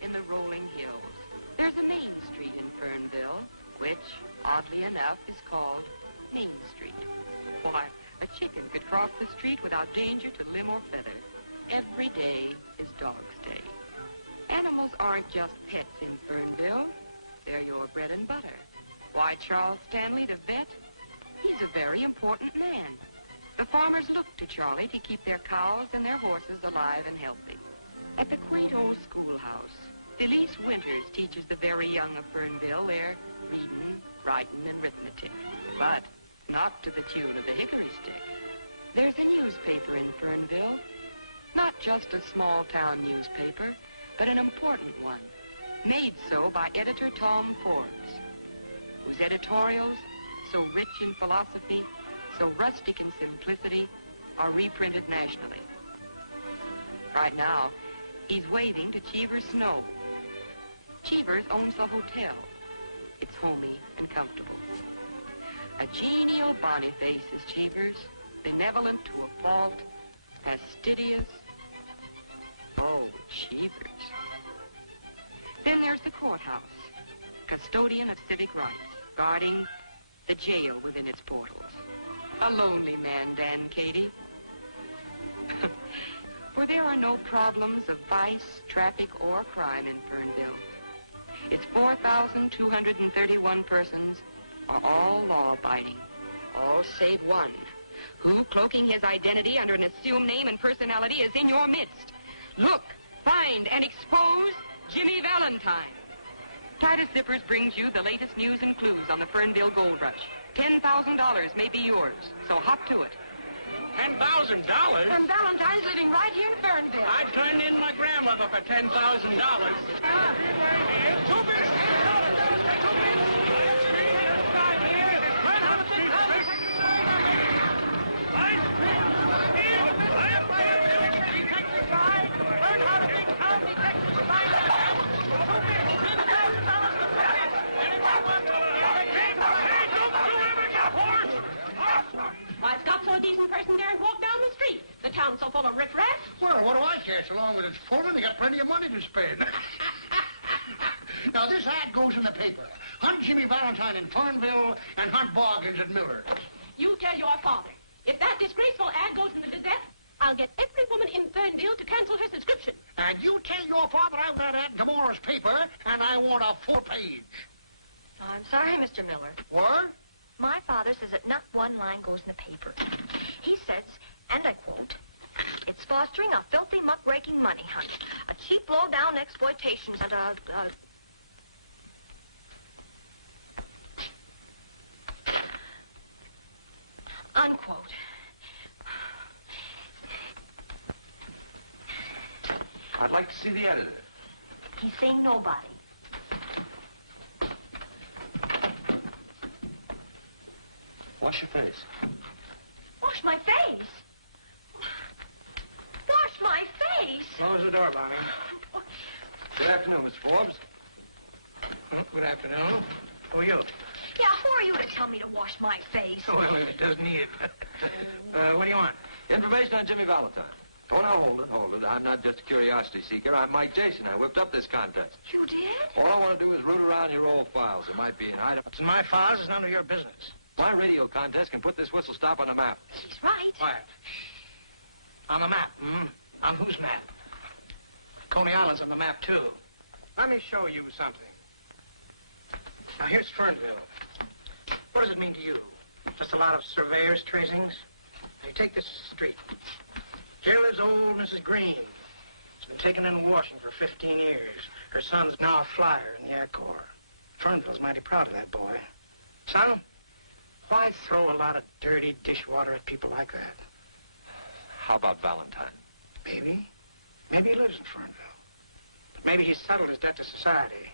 In the rolling hills, there's a Main Street in Fernville, which, oddly enough, is called Main Street. Why, a chicken could cross the street without danger to limb or feather. Every day is Dog's Day. Animals aren't just pets in Fernville. They're your bread and butter. Why, Charles Stanley, the vet, he's a very important man. The farmers look to Charlie to keep their cows and their horses alive and healthy. At the quaint old schoolhouse, Felice Winters teaches the very young of Fernville their reading, writing, and arithmetic. But not to the tune of the hickory stick. There's a newspaper in Fernville, not just a small-town newspaper, but an important one, made so by editor Tom Forbes, whose editorials, so rich in philosophy, so rustic in simplicity, are reprinted nationally. Right now, he's waving to Cheever's Snow. Cheever's owns the hotel. It's homey and comfortable. A genial Boniface is Cheever's, benevolent to a fault, fastidious. Oh, Cheever's. Then there's the courthouse, custodian of civic rights, guarding the jail within its portals. A lonely man, Dan Cady. For there are no problems of vice, traffic, or crime in Fernville. Its 4,231 persons are all law-abiding, all save one, who, cloaking his identity under an assumed name and personality, is in your midst. Look, find, and expose Jimmy Valentine. Titus Zippers brings you the latest news and clues on the Fernville gold rush. $10,000 may be yours, so hop to it. $10,000? And Valentine's living right here in Fernville. I'd turn in my grandmother for $10,000. Two bits, $10,000 for two bits. This guy here, learn how to think how to detective guy, learn how to think how detectives find out. Two bits, $10,000 for two bits. Anyone want to hey, don't you ever get hoarse? Why, it's got so a decent person there and walk down the street. The town's so full of riffraff. Well, what do I care so long as it's full and they got plenty of money to spend? Now, this ad goes in the paper. Hunt Jimmy Valentine in Fernville and hunt Boggins at Miller's. You tell your father. If that disgraceful ad goes in the Gazette, I'll get every woman in Fernville to cancel her subscription. And you tell your father I want that ad in tomorrow's paper, and I want a full page. Oh, I'm sorry, Mr. Miller. What? My father says that not one line goes in the paper. He says, and I quote, "It's fostering a filthy, muckraking money hunt, a cheap, low-down exploitation, and a unquote." I'd like to see the editor. He's saying nobody. Wash your face. Wash my face? Wash my face? Close the door, Bonnie. Good afternoon, Mr. Forbes. Oh, good afternoon. Who are you? Yeah, who are you to tell me to wash my face? Well, it does need it. What do you want? Information on Jimmy Valentine. Oh, now, hold it. I'm not just a curiosity seeker. I'm Mike Jason. I whipped up this contest. You did? All I want to do is root around your old files. There might be an item. What's in my files is none of your business. My radio contest can put this whistle stop on the map. He's right. Quiet. On the map, On whose map? Coney Island's on the map, too. Let me show you something. Now, here's Fernville. What does it mean to you? Just a lot of surveyors' tracings? Now, you take this street. Here lives old Mrs. Green. She's been taken in washing for 15 years. Her son's now a flyer in the Air Corps. Fernville's mighty proud of that boy. Son, why throw a lot of dirty dishwater at people like that? How about Valentine? Maybe. Maybe he lives in Fernville. But maybe he's settled his debt to society.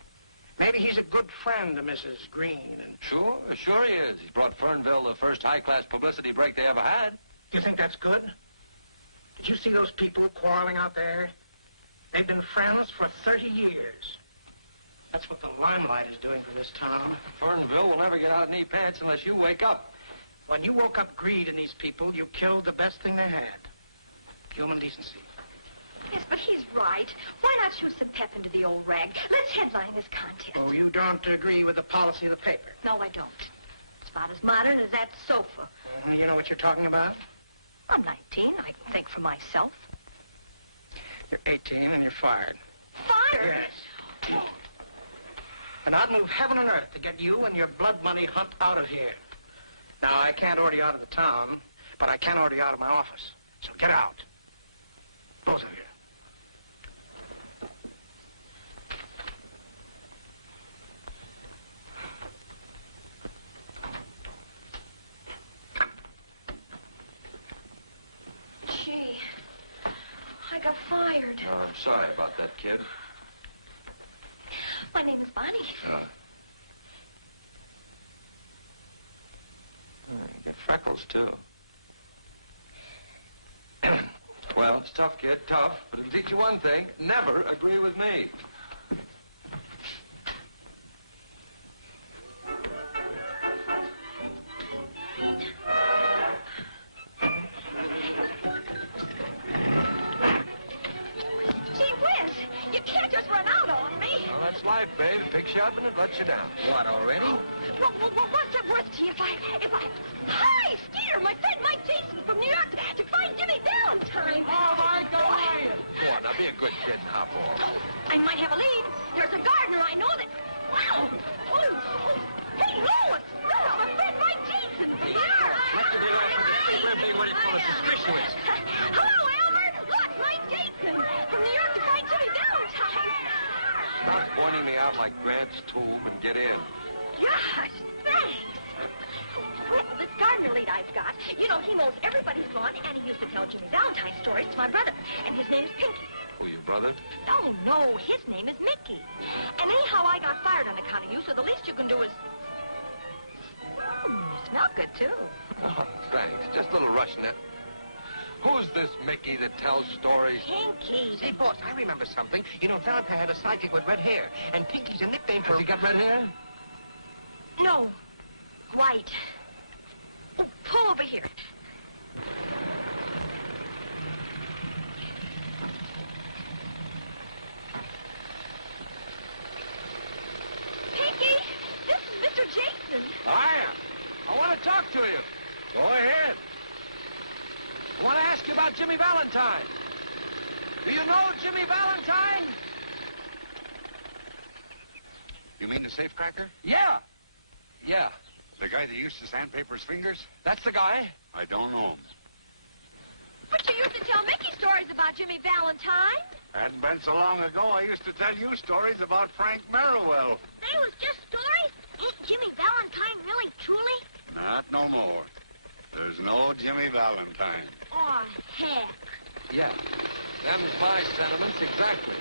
Maybe he's a good friend to Mrs. Green and... Sure he is. He's brought Fernville the first high-class publicity break they ever had. Do you think that's good? Did you see those people quarreling out there? They've been friends for 30 years. That's what the limelight is doing for this town. Fernville will never get out of knee pants unless you wake up. When you woke up greed in these people, you killed the best thing they had. Human decency. Yes, but he's right. Why not shoot some pep into the old rag? Let's headline this contest. Oh, you don't agree with the policy of the paper? No, I don't. It's about as modern as that sofa. You know what you're talking about? I'm 19. I can think for myself. You're 18 and you're fired. Fired? Yes. And I'd move heaven and earth to get you and your blood money hunt out of here. Now, I can't order you out of the town, but I can order you out of my office. So get out. Both of you. Gee, I got fired. Oh, I'm sorry about that, kid. My name is Bonnie. You get freckles, too. Well, it's tough, kid, tough. But it'll teach you one thing. Never agree with me. That's life, babe. It picks you up and it lets you down. What, already? What's it worth to you if I... Hi, Skeeter, my friend Mike Jason from New York to find Jimmy Valentine. Oh, Mike, how are you? Go on, now be a good kid and hop off. I might have a lead. There's a gardener I know that... Wow! Hey, Lois, my friend Mike Jason from New York. Let's get off of the street. We're being what it's called a suspicious. Hello, Elmer. Look, Mike Jason from New York to find Jimmy Valentine. Stop pointing me out like Grant's tomb and get in. Gosh, thanks. Well, this gardener lead I've got, you know, he mows everybody's lawn, and he used to tell Jimmy Valentine stories to my brother, and his name is Pinky. Who, your brother? Oh, no, his name is Mickey. And anyhow, I got fired on account of you, so the least you can do is... you smell good, too. Oh, thanks. Just a little Russianette. Who's this Mickey that tells stories? Pinky. Say, boss, I remember something. You know, Valentine had a sidekick with red hair, and Pinky's a nickname for... Has he got red hair? No, white. Oh, pull over here. Pinky, this is Mr. Jason. I want to talk to you. Go ahead. I want to ask you about Jimmy Valentine. Do you know Jimmy Valentine? You mean the safecracker? Yeah. The guy that used to sandpaper his fingers? That's the guy. I don't know him. But you used to tell Mickey stories about Jimmy Valentine. Hadn't been so long ago, I used to tell you stories about Frank Merriwell. They was just stories? Ain't Jimmy Valentine really, truly? Not no more. There's no Jimmy Valentine. Aw, heck. Yeah. Them's my sentiments exactly.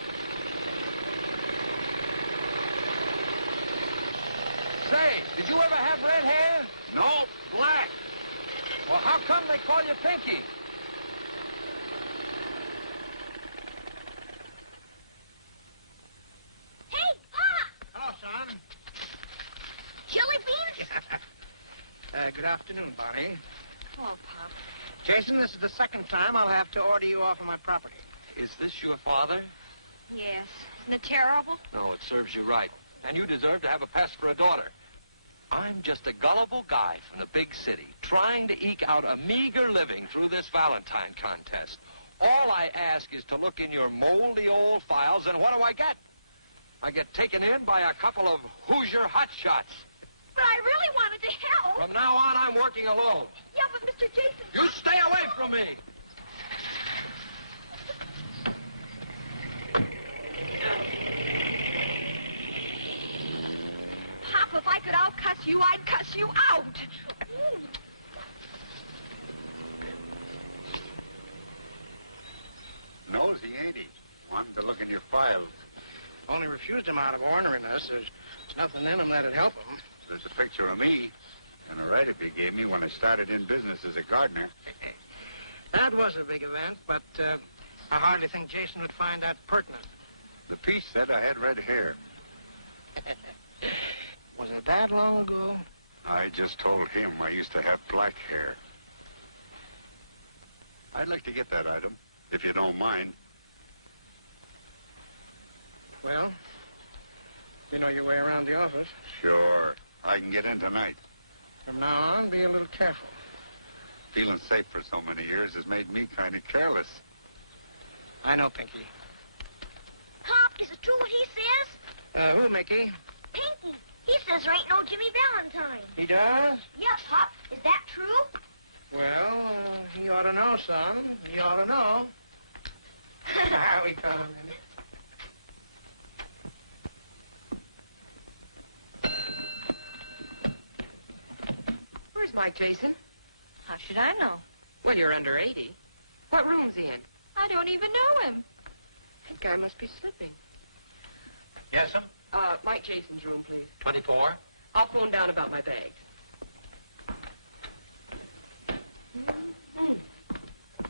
Say, did you ever have red hair? No, black. Well, how come they call you Pinky? Hey, Pop! Hello, son. Jelly beans? Good afternoon, Bonnie. Hello, Pop. Jason, this is the second time I'll have to order you off of my property. Is this your father? Yes. Isn't it terrible? No, it serves you right. And you deserve to have a pest for a daughter. I'm just a gullible guy from the big city, trying to eke out a meager living through this Valentine contest. All I ask is to look in your moldy old files, and what do I get? I get taken in by a couple of Hoosier hotshots. But I really wanted to help. From now on, I'm working alone. Yeah, but Mr. Jason... You stay away from me! Pop, if I could out-cuss you, I'd cuss you out. Nosy, ain't he? Wanted to look in your files. Only refused him out of orneriness. There's There's nothing in them that'd help him. There's a picture of me and a write-up you gave me when I started in business as a gardener. That was a big event, but I hardly think Jason would find that pertinent. The piece said I had red hair. Was it that long ago? I just told him I used to have black hair. I'd like to get that item, if you don't mind. Well, you know your way around the office. Sure. I can get in tonight. From now on, be a little careful. Feeling safe for so many years has made me kind of careless. I know, Pinky. Pop, is it true what he says? Who, Mickey? Pinky. He says there ain't no Jimmy Valentine. He does? Yep, Pop. Is that true? Well, he ought to know, son. He ought to know. We got him in it. Where's Mike, Jason? How should I know? Well, you're under 80. What room's he in? I don't even know him. That guy must be slipping. Yes'm? Mike Jason's room, please. 24. I'll phone down about my bags.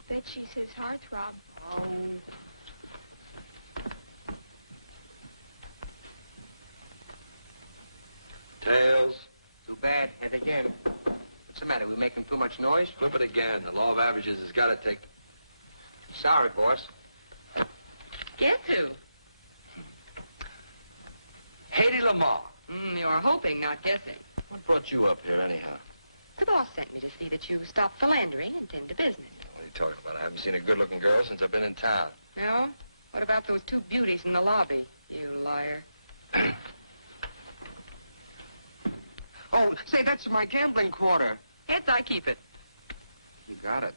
Bet she's his heartthrob. Oh. Tails. Too bad. Head again. What's the matter? We making too much noise? Flip it again. The law of averages has got to take... Sorry, boss. Guess who? Haiti Lamar. You're hoping, not guessing. What brought you up here, anyhow? The boss sent me to see that you stop philandering and tend to business. What are you talking about? I haven't seen a good-looking girl since I've been in town. No? What about those two beauties in the lobby, you liar? Oh, say, that's my gambling quarter. Heads, I keep it. You got it.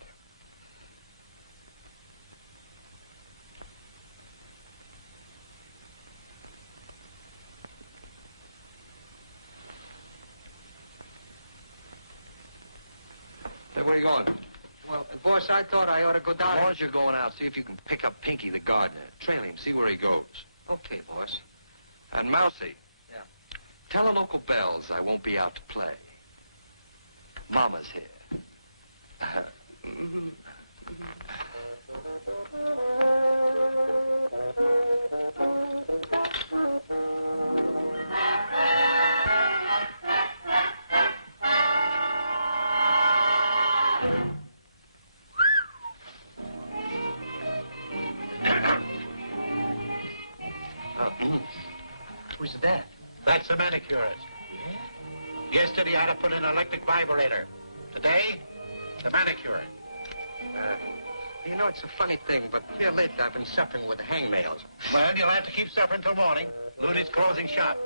Hey, where are you going? Well, boss, I thought I ought to go down. As long as you're going out, see if you can pick up Pinky the gardener. Trail him, see where he goes. Okay, boss. And Mousy. Yeah. Tell the local bells I won't be out to play. Mama's here. Who's that? That's the manicurist. Yeah? Yesterday, I had to put in an electric vibrator. Today, the manicurist. You know, it's a funny thing, but here lately I've been suffering with the hangnails. Well, you'll have to keep suffering till morning. Looney's closing shop.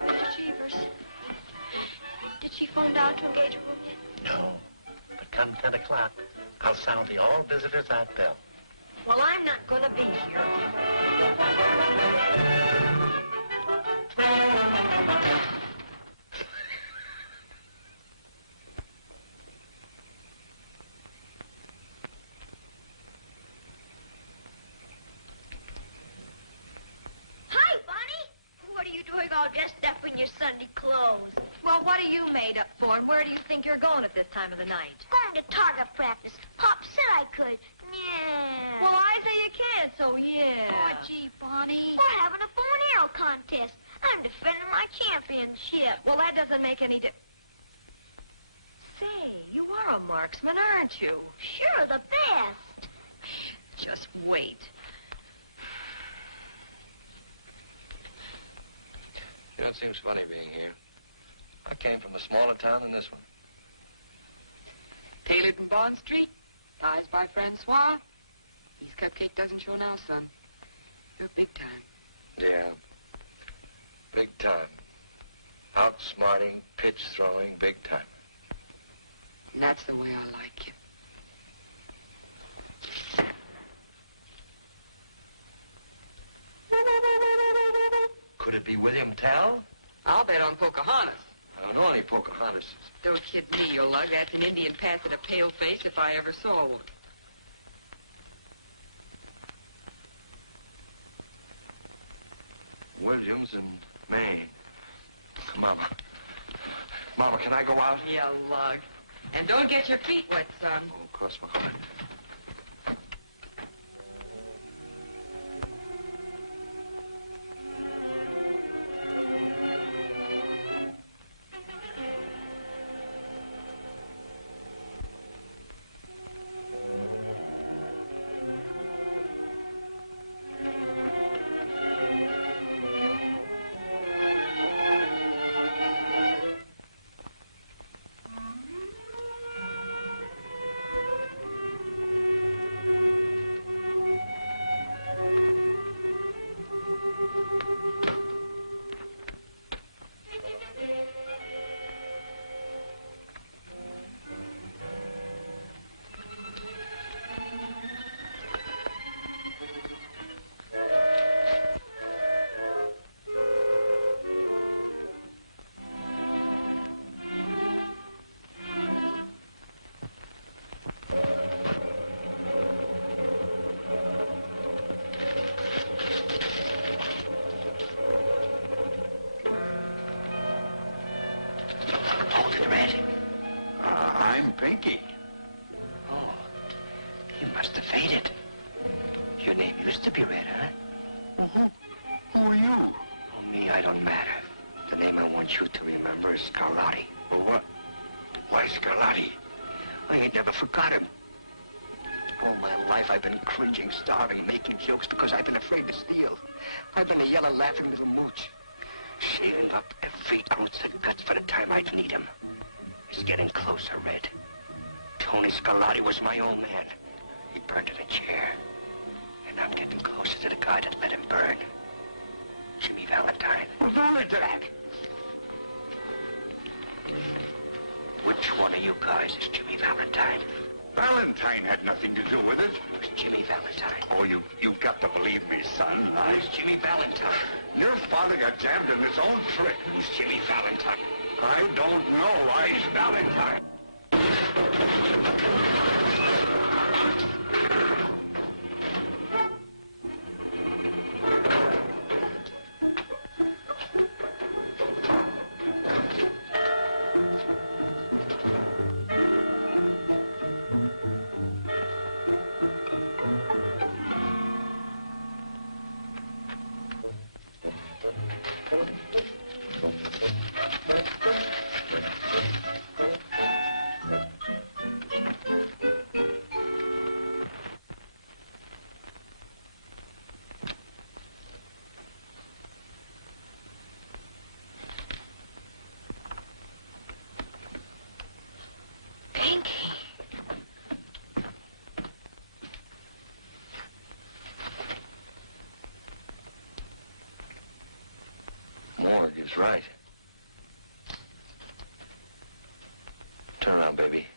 Mr. Cheevers, did she phone down to engage a room yet? No, but come 10 o'clock, I'll sound the all visitors out bell. Well, I'm not going to be here. Hi, Bunny. What are you doing all dressed up in your Sunday clothes? Well, what are you made up for, and where do you think you're going at this time of the night? Going to target practice. Pop said I could. Yeah. Well, I say you can't, so yeah. Oh, gee, Bonnie. We're having a bow and arrow contest. I'm defending my championship. Well, that doesn't make any Say, you are a marksman, aren't you? Sure, the best. Just wait. You know, it seems funny being here. I came from a smaller town than this one. Tailored in Bond Street, ties by Francois. His cupcake doesn't show now, son. You're big time. Yeah. Big time. Outsmarting, pitch throwing, big time. And that's the way I like you. Could it be William Tell? I'll bet on Pocahontas. I don't know any Pocahontas. Don't kid me, you lug. That's an Indian pass at a pale face if I ever saw one. Williams in Maine. Mama. Mama, can I go out? You lug. And don't get your feet wet, son. Oh, cross my heart. I'm Pinky. Oh, you must have faded. Your name used to be Red, huh? Well, who are you? Oh, me, I don't matter. The name I want you to remember is Scarlatti. Well, what? Why Scarlatti? I ain't never forgot him. All my life I've been cringing, starving, making jokes because I've been afraid to steal. I've been a yellow, laughing little mooch, saving up every ounce of guts for the time I'd need him. It's getting closer, Red. Tony Scarlatti was my old man. He burned in a chair. And I'm getting closer to the guy that let him burn. Jimmy Valentine. Valentine? Which one of you guys is Jimmy Valentine? Valentine had nothing to do with it. It was Jimmy Valentine. Oh, you've got to believe me, son. Who's Jimmy Valentine? Your father got jammed in his own trick. Who's Jimmy Valentine? I don't know. He's Valentine. Morgue is right. Turn around, baby.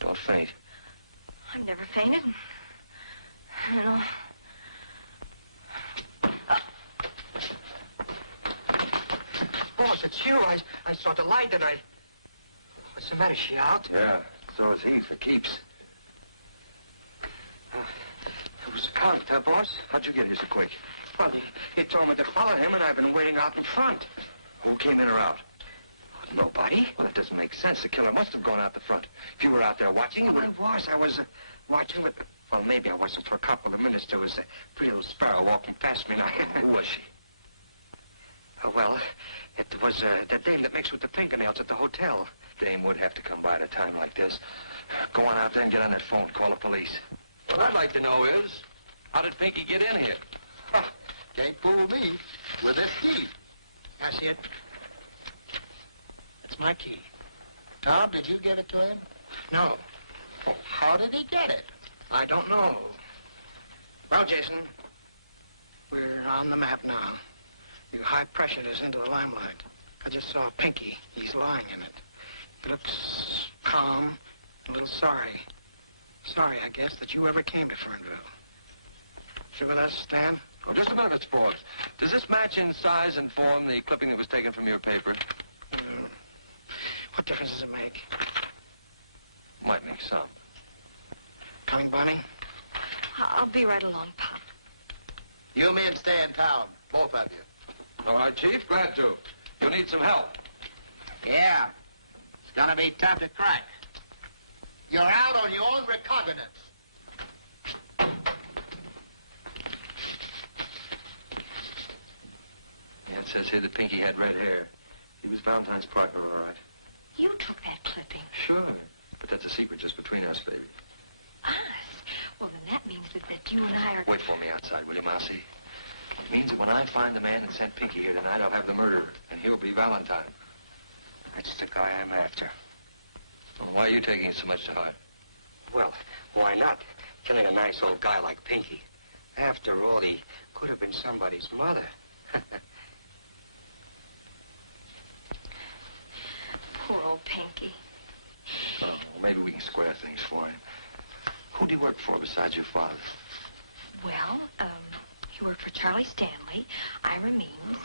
Don't faint. I've never fainted. I don't know. Boss, it's you. I saw the light and I... What's the matter? She out? Yeah, so is he, for keeps. It was a count, boss? How'd you get here so quick? Well, he told me to follow him, and I've been waiting out in front. Who came in or out? Nobody. Well, that doesn't make sense. The killer must have gone out the front. If you were out there watching, you would have... I was watching, but... Well, maybe I wasn't for a couple of minutes. There was a pretty little sparrow walking past me, and I... Who was she? Well, it was that dame that makes with the fingernails at the hotel. Dame would have to come by at a time like this. Go on out there and get on that phone. Call the police. What I'd like to know is, how did Pinky get in here? Can't fool me with this key. I see it. It's my key. Tom, did you give it to him? No, Oh, how did he get it? I don't know. Well, Jason, we're on the map now. You high-pressured us into the limelight. I just saw Pinky. He's lying in it. He looks calm, a little sorry. Sorry, I guess, that you ever came to Fernville. You with us, Stan? Oh, just a minute, Mr. Forbes. Does this match in size and form the clipping that was taken from your paper? What difference does it make? Might make some. Coming, Bonnie? I'll be right along, Pop. You men stay in town, both of you. All right, Chief, glad to. You'll need some help. Yeah. It's gonna be tough to crack. You're out on your own recognizance. Yeah, it says here that Pinky had red hair. He was Valentine's partner, all right. You took that clipping. Sure. But that's a secret just between us, baby. Us? Well, then that means that you and I are... Wait for me outside, will you, Mousy? It means that when I find the man that sent Pinky here tonight, I'll have the murderer, and he'll be Valentine. That's the guy I'm after. Well, why are you taking it so much to heart? Well, why not? Killing a nice old guy like Pinky. After all, he could have been somebody's mother. Poor old Pinky. Oh, well, maybe we can square things for him. Who do you work for besides your father? Well, he worked for Charlie Stanley, Ira Means,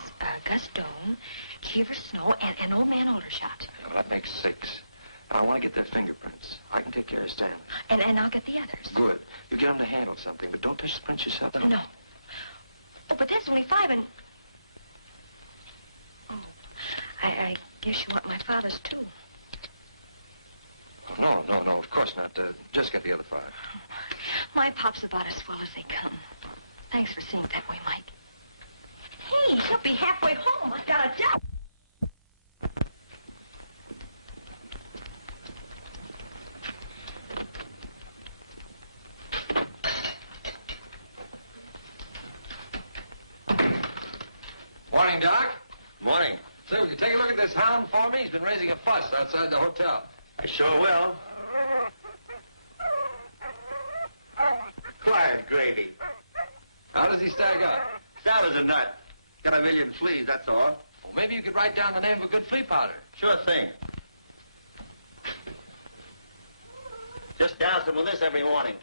Gus Doan, Cheever Snow, and Old Man Aldershot. Yeah, well, that makes 6. I want to get their fingerprints. I can take care of Stanley. And I'll get the others. Good. You get them to handle something, but don't touch the prints yourself. No. Oh, but that's only 5 and... Oh, I guess you want my father's, too. Oh, no, of course not. Just get the other 5. My Pop's about as swell as they come. Thanks for seeing it that way, Mike. Hey, he'll be halfway home. I've got a doubt. Morning, Doc. Morning. Say, would you take a look at this hound for me? He's been raising a fuss outside the hotel. I sure will. Quiet, Gravy. How does he stack up? Sound as a nut. Got a million fleas, that's all. Well, maybe you could write down the name of a good flea powder. Sure thing. Just douse him with this every morning.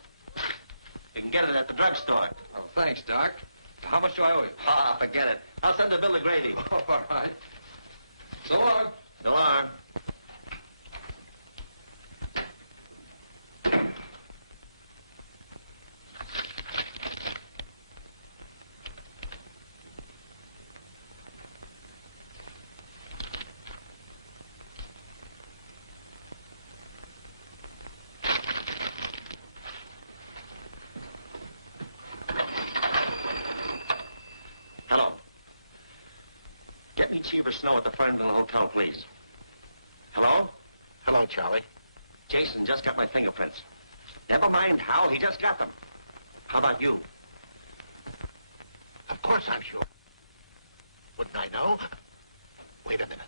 You can get it at the drugstore. Oh, thanks, Doc. How much do I owe you? Ah, forget it. I'll send a bill to Gravy. Oh, all right. So long. So long. Hello. Get me Cheever Snow at the Fernville Hotel, please. Hello? Hello, Charlie. Jason just got my fingerprints. Never mind how, he just got them. How about you? Of course I'm sure. Wouldn't I know? Wait a minute.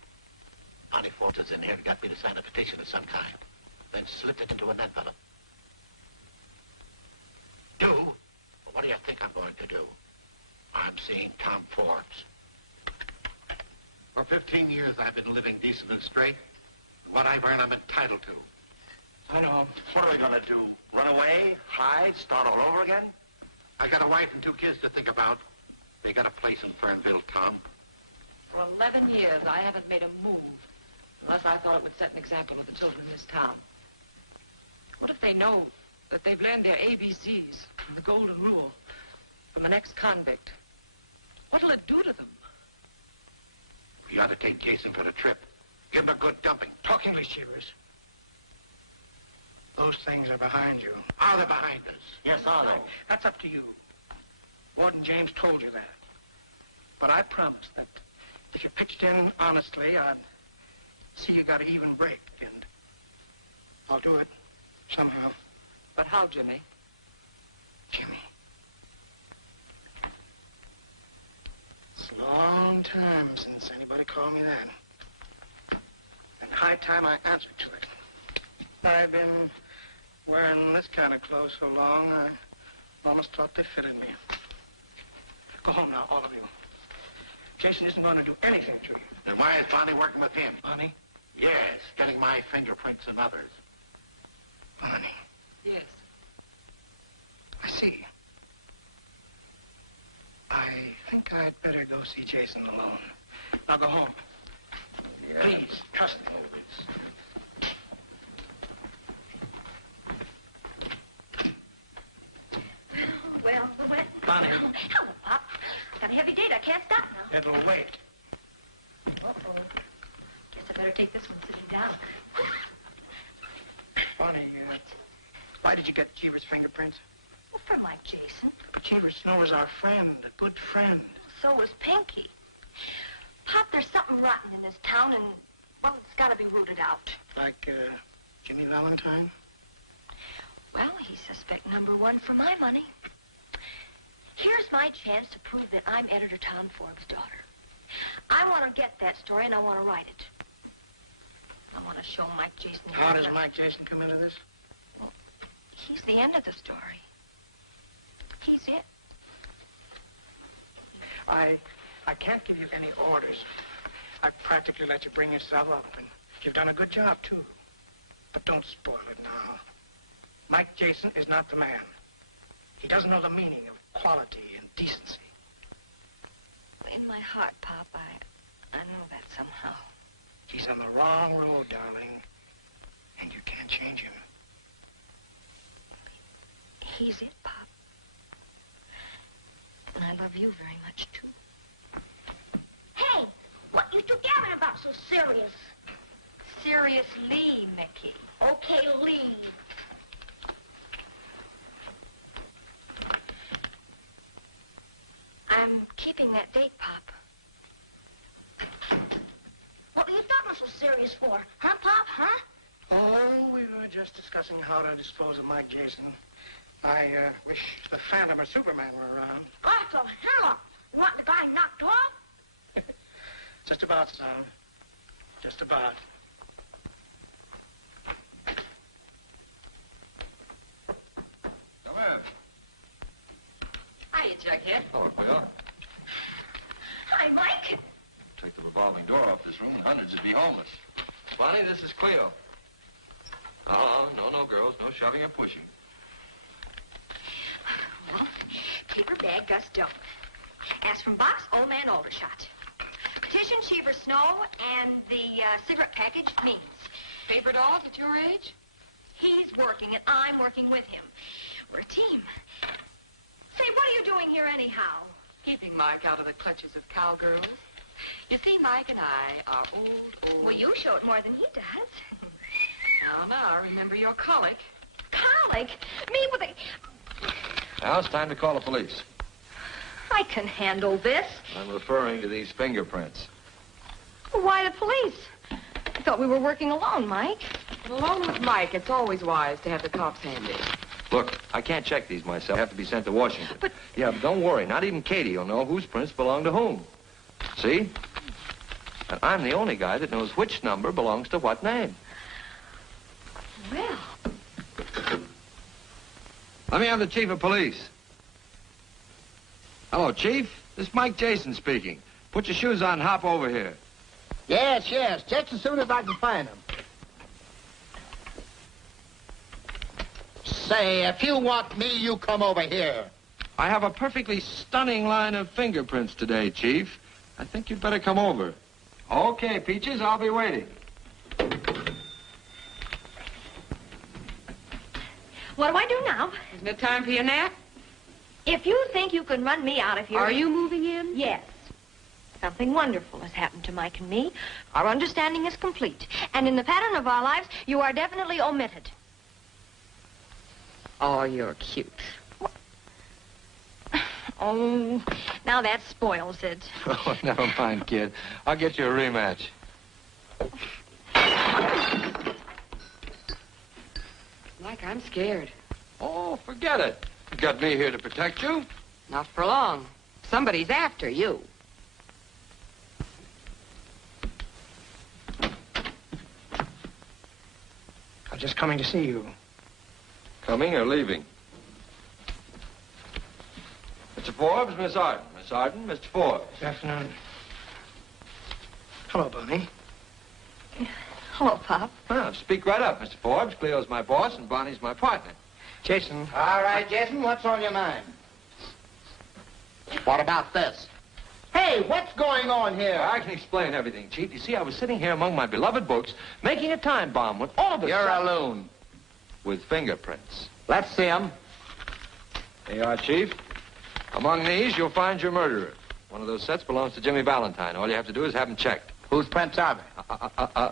Bonnie Forster's in here and got me to sign a petition of some kind. Then slipped it into an envelope. Do? Well, what do you think I'm going to do? I'm seeing Tom Forbes. For 15 years, I've been living decent and straight. And what I've earned, I'm entitled to. I know. What are we going to do? Run away? Hide? Start all over again? I got a wife and 2 kids to think about. They got a place in Fernville, Tom. For 11 years, I haven't made a move unless I thought it would set an example of the children in this town. What if they know that they've learned their ABCs and the golden rule from the next convict? What'll it do to them? We ought to take Jason for the trip. Give him a good dumping. Talk English, Cheevers. Those things are behind you. Are they behind us? Yes, are they? That's up to you. Warden James told you that. But I promised that if you pitched in honestly, I'd see you got an even break, and I'll do it somehow. But how, Jimmy? Jimmy. It's a long time since anybody called me that. And high time I answered to it. I've been wearing this kind of clothes so long, I almost thought they fitted me. Go home now, all of you. Jason isn't going to do anything to you. Then why is Bonnie working with him? Bonnie? Yes, getting my fingerprints and others. Bonnie. Yes. I see. I think I'd better go see Jason alone. Now go home. Yeah. Please, trust me. well, we went. Bonnie. Hello, Pop. Got a heavy date. I can't stop now. It'll wait. Uh-oh. Guess I better take this one sitting down. Bonnie, why did you get Cheever's fingerprints? Well, for Mike Jason. But Cheever Snow is our friend, a good friend. So was Pinky. Pop, there's something rotten in this town, and, well, it's got to be rooted out. Like, Jimmy Valentine? Well, he's suspect number one for my money. Here's my chance to prove that I'm Editor Tom Forbes' daughter. I want to get that story, and I want to write it. I want to show Mike Jason... How does Mike Jason come into this? Well, he's the end of the story. He's it. I can't give you any orders. I've practically let you bring yourself up, and you've done a good job, too. But don't spoil it now. Mike Jason is not the man. He doesn't know the meaning of quality and decency. In my heart, Pop, I know that somehow. He's on the wrong road, darling, and you can't change him. He's it, Pop. And I love you very much, too. Hey, what you two gabbing about so serious? Seriously, Mickey. Okay, Lee. I'm keeping that date, Pop. What are you talking so serious for? Huh, Pop, huh? Oh, we were just discussing how to dispose of Mike Jason. I wish the Phantom or Superman were around. That's a hell. You want the guy knocked off? Just about, son. Just about. Come in. Hiya, Jughead. Hello, Bill. Hi, Mike. Take the revolving door off this room and hundreds would be homeless. Bonnie, this is Cleo. Oh, no, girls. No shoving or pushing. Well, paper bag, Gus Doe. Ask from box, old man Aldershot. Petition, Cheever Snow, and the cigarette package, Means. Favorite dog at your age? He's working, and I'm working with him. We're a team. Say, what are you doing here anyhow? Keeping Mike out of the clutches of cowgirls. You see, Mike and I are old. Well, you show it more than he does. Now, remember your colic. Colic? Me with a... Now it's time to call the police. I can handle this. I'm referring to these fingerprints. Why the police? I thought we were working alone, Mike. Along with Mike, it's always wise to have the cops handy. Look, I can't check these myself. They have to be sent to Washington. But... Yeah, but don't worry. Not even Katie will know whose prints belong to whom. See? And I'm the only guy that knows which number belongs to what name. Well... Let me have the chief of police. Hello, Chief. This is Mike Jason speaking. Put your shoes on and hop over here. Yes. Just as soon as I can find them. Say, if you want me, you come over here. I have a perfectly stunning line of fingerprints today, Chief. I think you'd better come over. Okay, Peaches, I'll be waiting. What do I do now? Isn't it time for your nap? If you think you can run me out of here... Are you moving in? Yes. Something wonderful has happened to Mike and me. Our understanding is complete. And in the pattern of our lives, you are definitely omitted. Oh, you're cute. Oh, now that spoils it. Oh, never mind, kid. I'll get you a rematch. Mike, I'm scared. Oh, forget it. You got me here to protect you. Not for long. Somebody's after you. I'm just coming to see you. Coming or leaving? Mr. Forbes, Miss Arden. Miss Arden, Mr. Forbes. Good afternoon. Hello, Bonnie. Hello, Pop. Well, speak right up, Mr. Forbes. Cleo's my boss and Bonnie's my partner. Jason. All right, Jason, what's on your mind? What about this? Hey, what's going on here? I can explain everything, Chief. You see, I was sitting here among my beloved books, making a time bomb with all of a You're sudden... a loon. With fingerprints. Let's see 'em. Here you are, Chief. Among these, you'll find your murderer. One of those sets belongs to Jimmy Valentine. All you have to do is have him checked. Whose pets are they?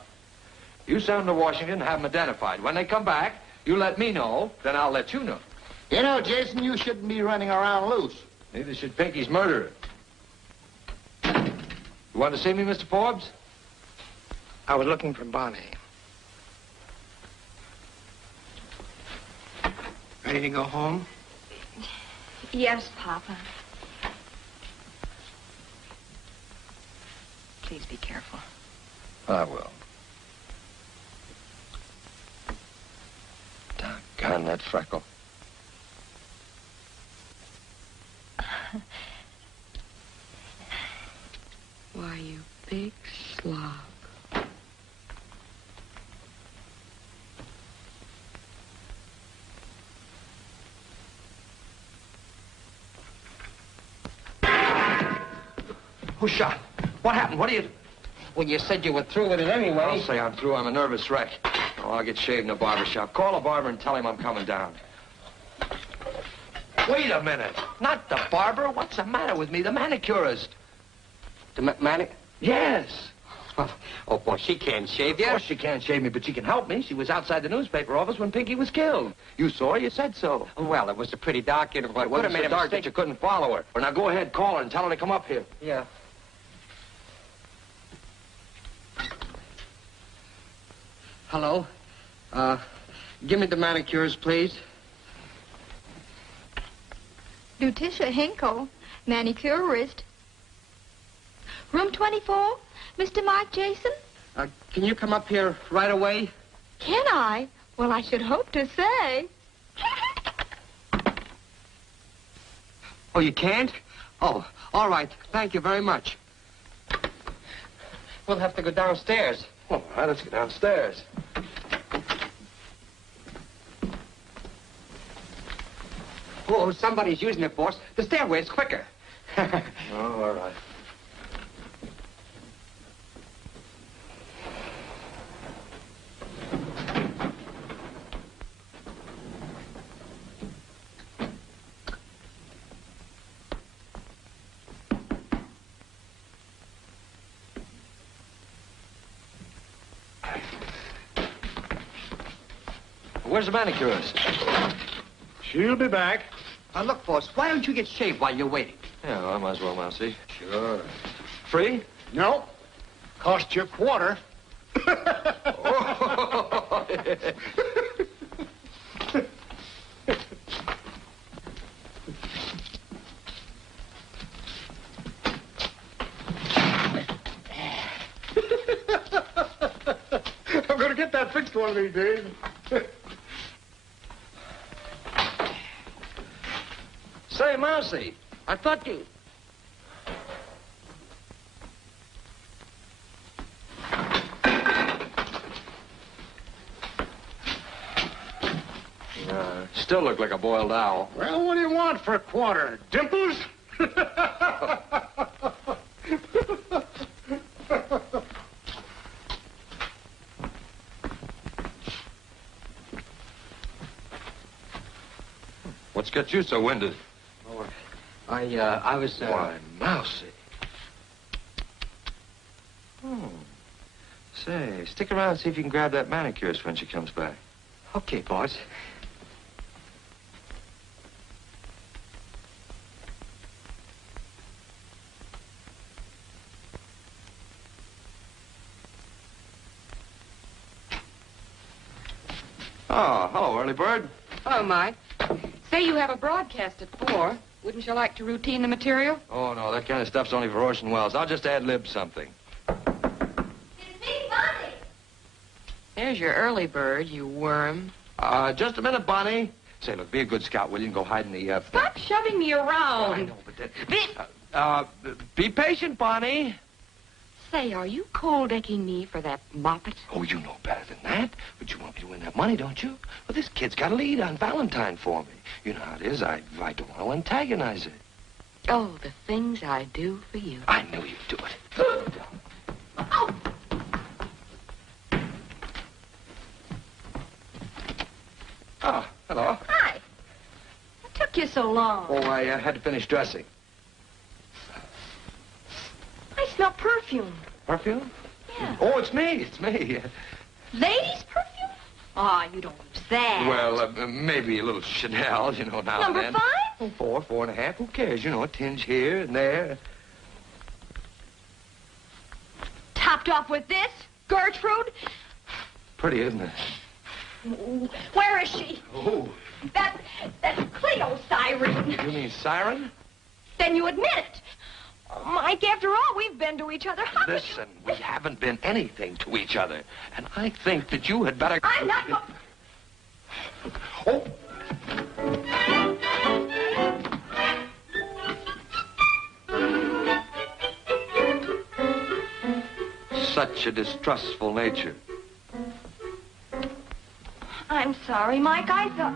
You send them to Washington and have them identified. When they come back, you let me know, then I'll let you know. You know, Jason, you shouldn't be running around loose. Neither should Pinky's murderer. You want to see me, Mr. Forbes? I was looking for Bonnie. Ready to go home? Yes, Papa. Please be careful. I will. Doggone that freckle. Why, you big slob. Who shot? What happened? What do you... Well, you said you were through with it anyway. I'll say I'm through. I'm a nervous wreck. Oh, I'll get shaved in a barber shop. Call a barber and tell him I'm coming down. Wait a minute. Not the barber. What's the matter with me? The manicurist. The manic? Yes. Oh, boy, she can't shave you. Of course she can't shave me, but she can help me. She was outside the newspaper office when Pinky was killed. You saw her. You said so. Well, it was a pretty dark, you know. It wasn't so dark that you couldn't follow her. Well, now go ahead, call her and tell her to come up here. Yeah. Hello? Give me the manicures, please. Lutetia Hinkle, manicurist. Room 24, Mr. Mike Jason? Can you come up here right away? Can I? Well, I should hope to say. Oh, you can't? Oh, all right. Thank you very much. We'll have to go downstairs. All right, let's go downstairs. Oh, somebody's using it, boss. The stairway's quicker. Oh, all right. Where's the manicurist? She'll be back. Look, boss, why don't you get shaved while you're waiting? Yeah, I might as well, Mousy. Sure. Free? No. Cost you a quarter. I'm going to get that fixed one of these days. Say, Mousy, I thought you... Still look like a boiled owl. Well, what do you want for a quarter? Dimples? What's got you so winded? Oh, I was, Why, Mousy. Oh. Say, stick around and see if you can grab that manicurist when she comes back. Okay, boss. Oh, hello, early bird. Hello, Mike. Say you have a broadcast at 4. Wouldn't you like to routine the material? Oh, no, that kind of stuff's only for Orson Welles. I'll just ad-lib something. There's your early bird, you worm. Just a minute, Bonnie. Say, look, be a good scout, will you, and go hide in the, Stop shoving me around. I know, but that... be patient, Bonnie. Say, are you cold-decking me for that moppet? Oh, you know better than that. But you want me to win that money, don't you? Well, this kid's got a lead on Valentine for me. You know how it is. I don't want to antagonize it. Oh, the things I do for you. I knew you'd do it. Oh. Oh, hello. Hi. What took took you so long? Oh, I had to finish dressing. I smell perfume. Perfume? Yeah. Oh, it's me. It's me. Ladies' perfume? Oh, you don't use that. Well, maybe a little Chanel, you know, now Number and then. 5? Oh, 4, 4.5. Who cares? You know, a tinge here and there. Topped off with this? Gertrude? Pretty, isn't it? Where is she? Who? That's Cleo Siren. You mean Siren? Then you admit it. Oh, Mike, after all we've been to each other, how Listen, we haven't been anything to each other. And I think that you had better... I'm not... Oh! Such a distrustful nature. I'm sorry, Mike. I thought...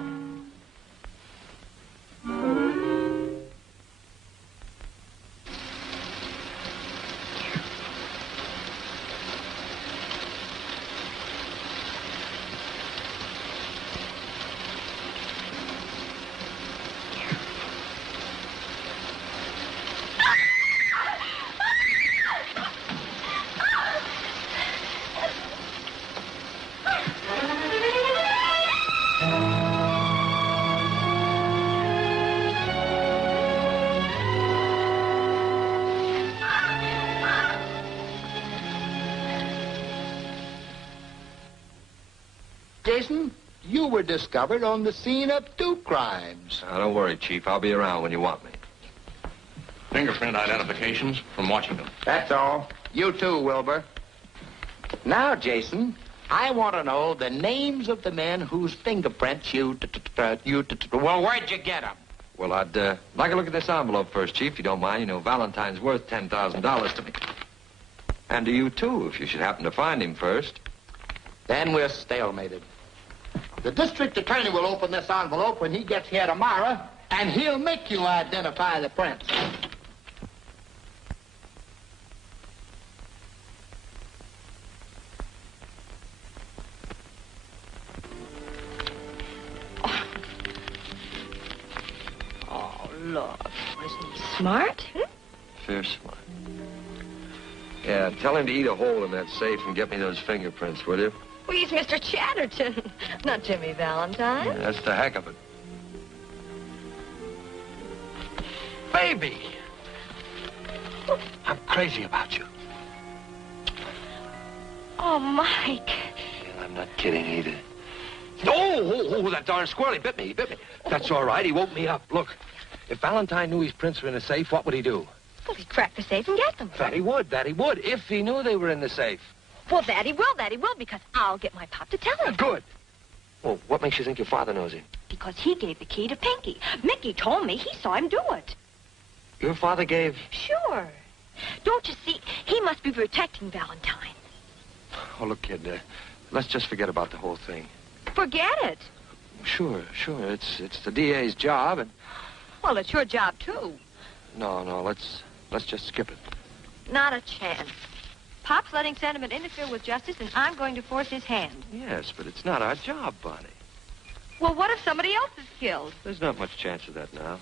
Jason, you were discovered on the scene of 2 crimes. Now, don't worry, Chief. I'll be around when you want me. Fingerprint identifications from Washington. That's all. You too, Wilbur. Now, Jason, I want to know the names of the men whose fingerprints well, where'd you get them? Well, I'd like a look at this envelope first, Chief, if you don't mind. You know, Valentine's worth $10,000 to me. And to you, too, if you should happen to find him first. Then we're stalemated. The district attorney will open this envelope when he gets here tomorrow, and he'll make you identify the prints. Oh, look. Wasn't he smart? Fierce smart. Yeah, tell him to eat a hole in that safe and get me those fingerprints, will you? Well, he's Mr. Chatterton, not Jimmy Valentine. Yeah, that's the heck of it. Baby! I'm crazy about you. Oh, Mike. And I'm not kidding either. Oh, that darn squirrel, he bit me. That's all right, he woke me up. Look, if Valentine knew his prints were in the safe, what would he do? Well, he'd crack the safe and get them. That he would, if he knew they were in the safe. Well, that he will, because I'll get my pop to tell him. Good. Well, what makes you think your father knows him? Because he gave the key to Pinky. Mickey told me he saw him do it. Your father gave... Sure. Don't you see? He must be protecting Valentine. Oh, look, kid, let's just forget about the whole thing. Forget it. Sure. It's the DA's job, and... Well, it's your job, too. No, let's just skip it. Not a chance. Pop's letting sentiment interfere with justice, and I'm going to force his hand. Yes, but it's not our job, Bonnie. Well, what if somebody else is killed? There's not much chance of that now.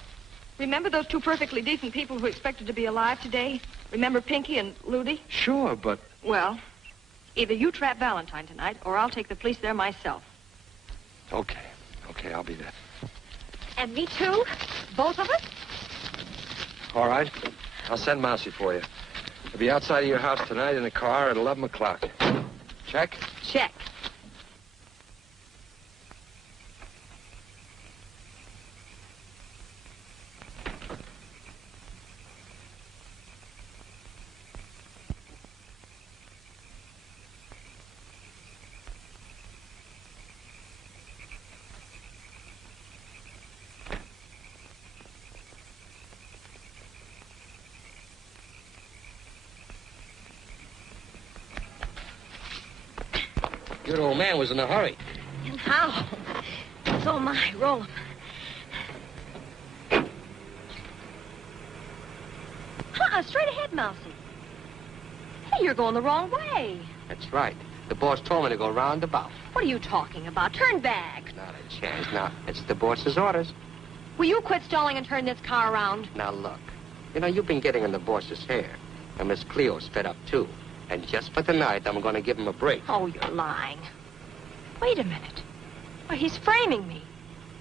Remember those 2 perfectly decent people who expected to be alive today? Remember Pinky and Ludi? Sure, but... Well, either you trap Valentine tonight, or I'll take the police there myself. Okay, I'll be there. And me, too? Both of us? All right. I'll send Mousy for you. I'll be outside of your house tonight in a car at 11 o'clock. Check? Check. Your old man was in a hurry. And how? So am I. Roll 'em. Straight ahead, Mousy. Hey, you're going the wrong way. That's right. The boss told me to go roundabout. What are you talking about? Turn back. Not a chance. Now, it's the boss's orders. Will you quit stalling and turn this car around? Now, look. You know, you've been getting in the boss's hair. And Miss Cleo's fed up, too. And just for tonight, I'm going to give him a break. Oh, you're lying. Wait a minute. Why, he's framing me.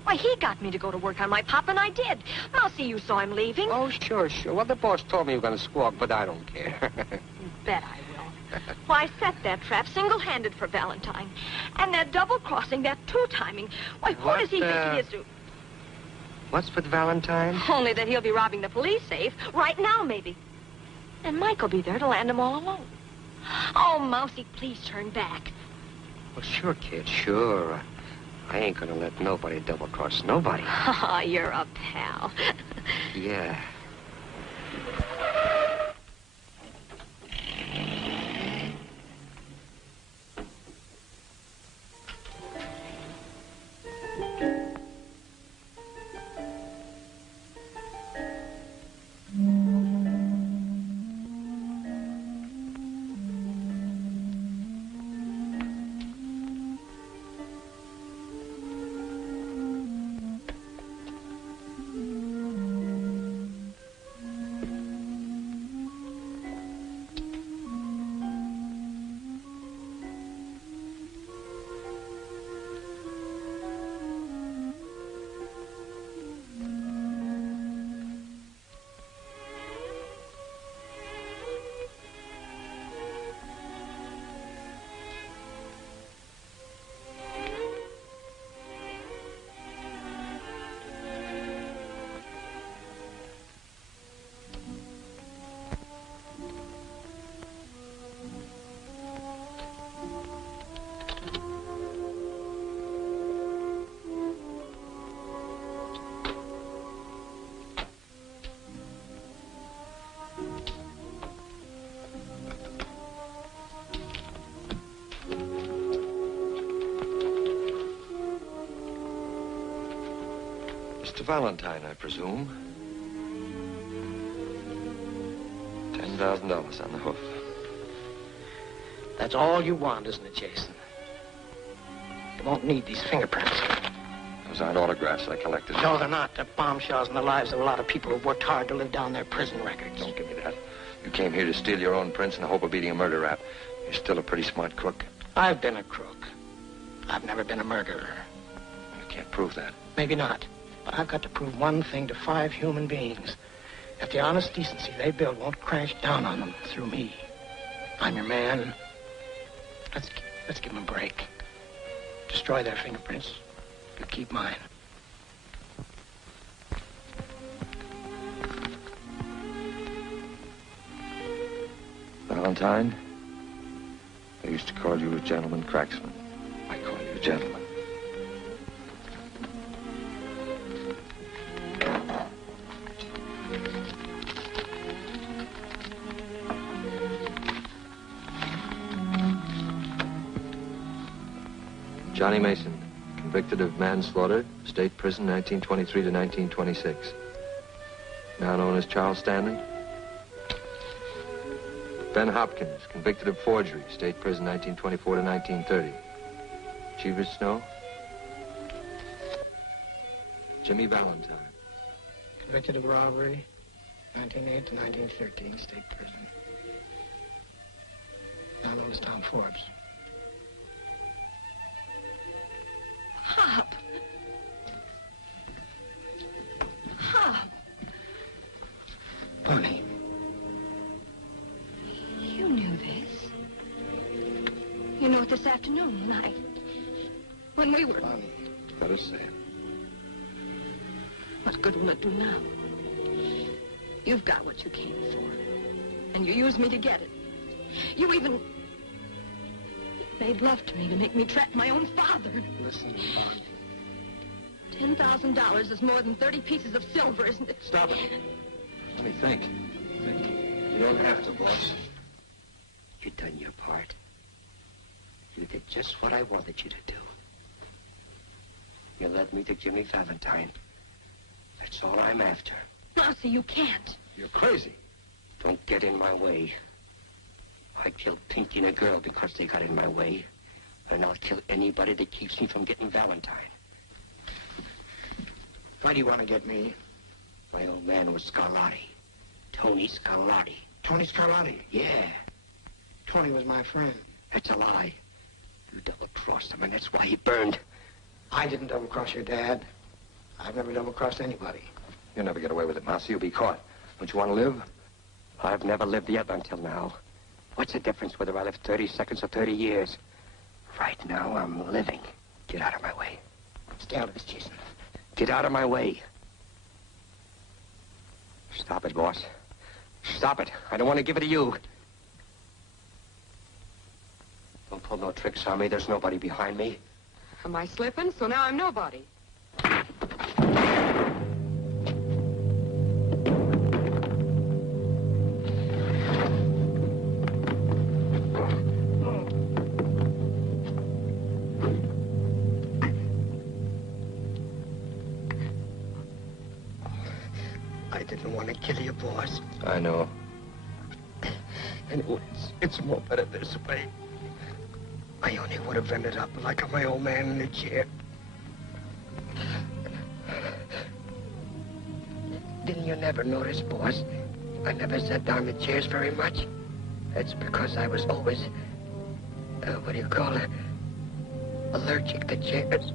Why, he got me to go to work on my pop, and I did. I'll see you saw him leaving. Oh, sure. Well, the boss told me you were going to squawk, but I don't care. You bet I will. Well, I set that trap single-handed for Valentine. And that double-crossing, that two-timing. Why, who does he think he is? What's with Valentine? Only that he'll be robbing the police safe right now, maybe. And Mike'll be there to land them all alone. Oh, Mousy, please turn back. Well, sure, kid, sure. I ain't gonna let nobody double-cross nobody. Oh, you're a pal. Yeah. Mr. Valentine, I presume. $10,000 on the hoof. That's all you want, isn't it, Jason? You won't need these fingerprints. Those aren't autographs I collected. No, they're not. They're bombshells in the lives of a lot of people who've worked hard to live down their prison records. Don't give me that. You came here to steal your own prints in the hope of beating a murder rap. You're still a pretty smart crook. I've been a crook. I've never been a murderer. You can't prove that. Maybe not. But I've got to prove one thing to 5 human beings. That the honest decency they build won't crash down on them through me. I'm your man. Let's give them a break. Destroy their fingerprints. You'll keep mine. Valentine, I used to call you a gentleman cracksman. I call you a gentleman. Johnny Mason, convicted of manslaughter, state prison 1923 to 1926. Now known as Charles Stanley. Ben Hopkins, convicted of forgery, state prison 1924 to 1930. Cheever Snow. Jimmy Valentine. Convicted of robbery, 1908 to 1913, state prison. Now known as Tom Forbes. Hop. Hop. Bonnie. You knew this. You knew it this afternoon when we were... Bonnie. Let us say it. What good will it do now? You've got what you came for. And you used me to get it. You even... made love to me to make me trap my own father. Listen, Bonnie. $10,000 is more than 30 pieces of silver, isn't it? Stop it. Let me think. You don't have to, boss. You've done your part. You did just what I wanted you to do. You led me to Jimmy Valentine. That's all I'm after. Mousy, you can't. You're crazy. Don't get in my way. I killed Pinky and a girl because they got in my way. And I'll kill anybody that keeps me from getting Valentine. Why do you want to get me? My old man was Scarlatti. Tony Scarlatti. Tony Scarlatti? Yeah. Tony was my friend. That's a lie. You double-crossed him, and that's why he burned. I didn't double-cross your dad. I've never double-crossed anybody. You'll never get away with it, Mousy. You'll be caught. Don't you want to live? I've never lived yet until now. What's the difference whether I live 30 seconds or 30 years? Right now, I'm living. Get out of my way. Stay out of this, Jason. Get out of my way. Stop it, boss. Stop it. I don't want to give it to you. Don't pull no tricks on me. There's nobody behind me. Am I slipping? So now I'm nobody. I didn't want to kill you, boss. I know. Anyway, it's more better this way. I only would have ended up like my old man in the chair. Didn't you never notice, boss? I never sat down in chairs very much. That's because I was always, what do you call it? Allergic to chairs.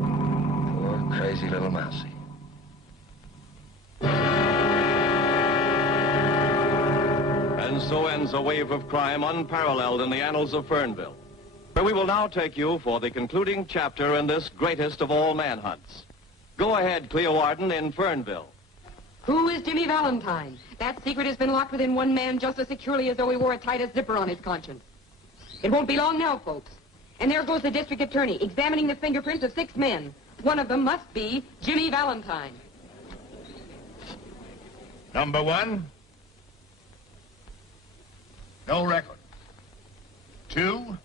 Poor, crazy little Mousy. And so ends a wave of crime unparalleled in the annals of Fernville, where we will now take you for the concluding chapter in this greatest of all manhunts. Go ahead, Cleo Arden in Fernville. Who is Jimmy Valentine? That secret has been locked within one man just as securely as though he wore a Titus zipper on his conscience. It won't be long now, folks. And there goes the district attorney examining the fingerprints of 6 men. One of them must be Jimmy Valentine. Number 1. No record. 2.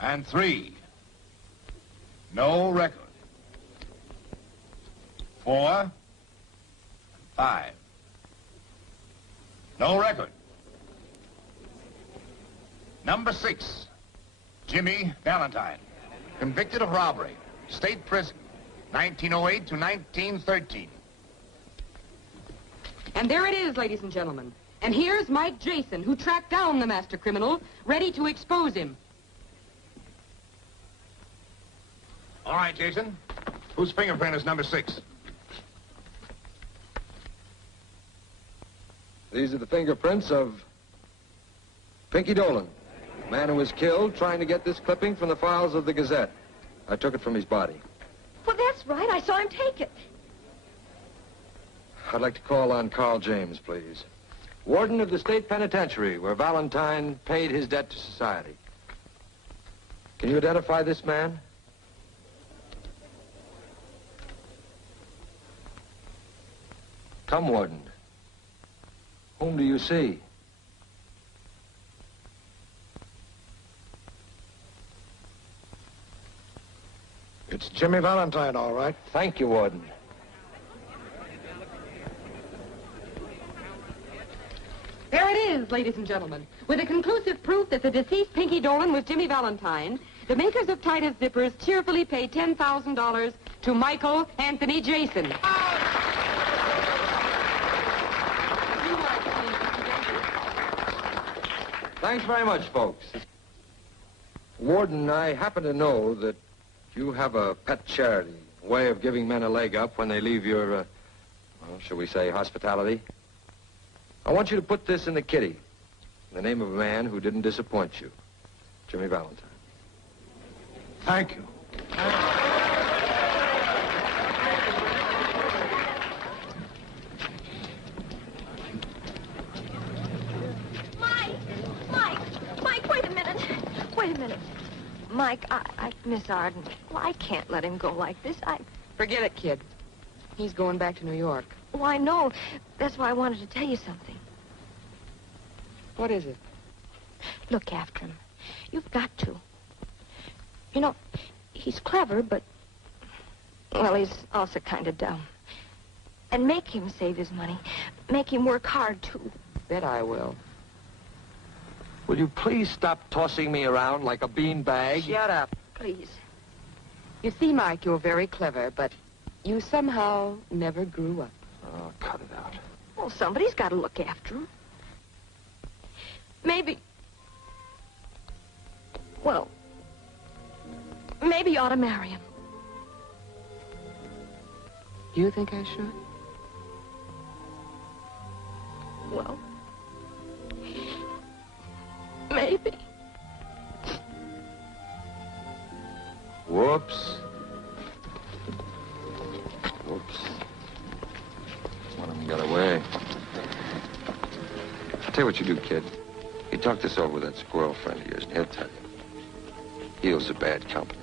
And 3. No record. 4. 5. No record. Number 6. Jimmy Valentine. Convicted of robbery. State prison. 1908 to 1913. And there it is, ladies and gentlemen. And here's Mike Jason, who tracked down the master criminal, ready to expose him. All right, Jason. Whose fingerprint is number 6? These are the fingerprints of Pinky Dolan, the man who was killed trying to get this clipping from the files of the Gazette. I took it from his body. Well, that's right. I saw him take it. I'd like to call on Carl James, please. Warden of the State Penitentiary, where Valentine paid his debt to society. Can you identify this man? Come, Warden. Whom do you see? It's Jimmy Valentine, all right. Thank you, Warden. There it is, ladies and gentlemen. With a conclusive proof that the deceased Pinky Dolan was Jimmy Valentine, the makers of Titus zippers cheerfully pay $10,000 to Michael Anthony Jason. Thanks very much, folks. Warden, I happen to know that you have a pet charity, a way of giving men a leg up when they leave your, well, shall we say, hospitality. I want you to put this in the kitty, in the name of a man who didn't disappoint you, Jimmy Valentine. Thank you. Mike, wait a minute. Wait a minute. Mike, Miss Arden, well, I can't let him go like this. Forget it, kid. He's going back to New York. Oh, I know. That's why I wanted to tell you something. What is it? Look after him. You've got to. You know, he's clever, but, well, he's also kind of dumb. And make him save his money. Make him work hard, too. Bet I will. Will you please stop tossing me around like a beanbag? Shut up, please. You see, Mike, you're very clever, but you somehow never grew up. Oh, cut it out. Well, somebody's got to look after him. Maybe... Well, maybe you ought to marry him. Do you think I should? Well, maybe. Whoops. One of them got away. I'll tell you what you do, kid. You talk this over with that squirrel friend of yours, and he'll tell you. He was a bad company.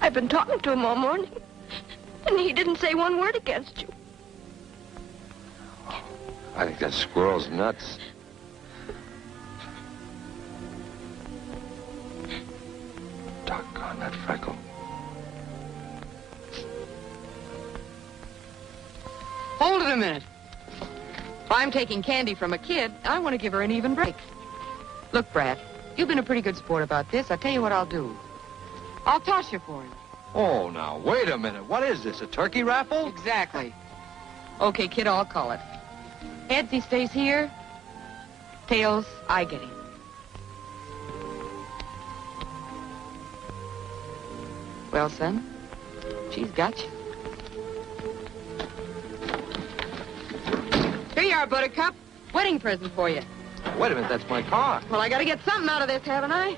I've been talking to him all morning, and he didn't say one word against you. I think that squirrel's nuts. Doggone that freckle. Hold it a minute. If I'm taking candy from a kid, I want to give her an even break. Look, Brad, you've been a pretty good sport about this. I'll tell you what I'll do. I'll toss you for him. Oh, now, wait a minute. What is this, a turkey raffle? Exactly. Okay, kid, I'll call it. Heads, he stays here. Tails, I get him. Well, son, she's got you. Here you are, Buttercup. Wedding present for you. Wait a minute, that's my car. Well, I gotta get something out of this, haven't I?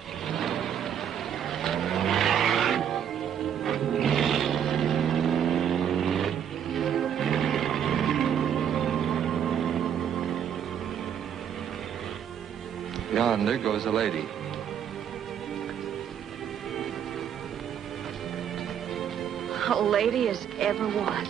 Yonder goes the lady. A lady as ever was.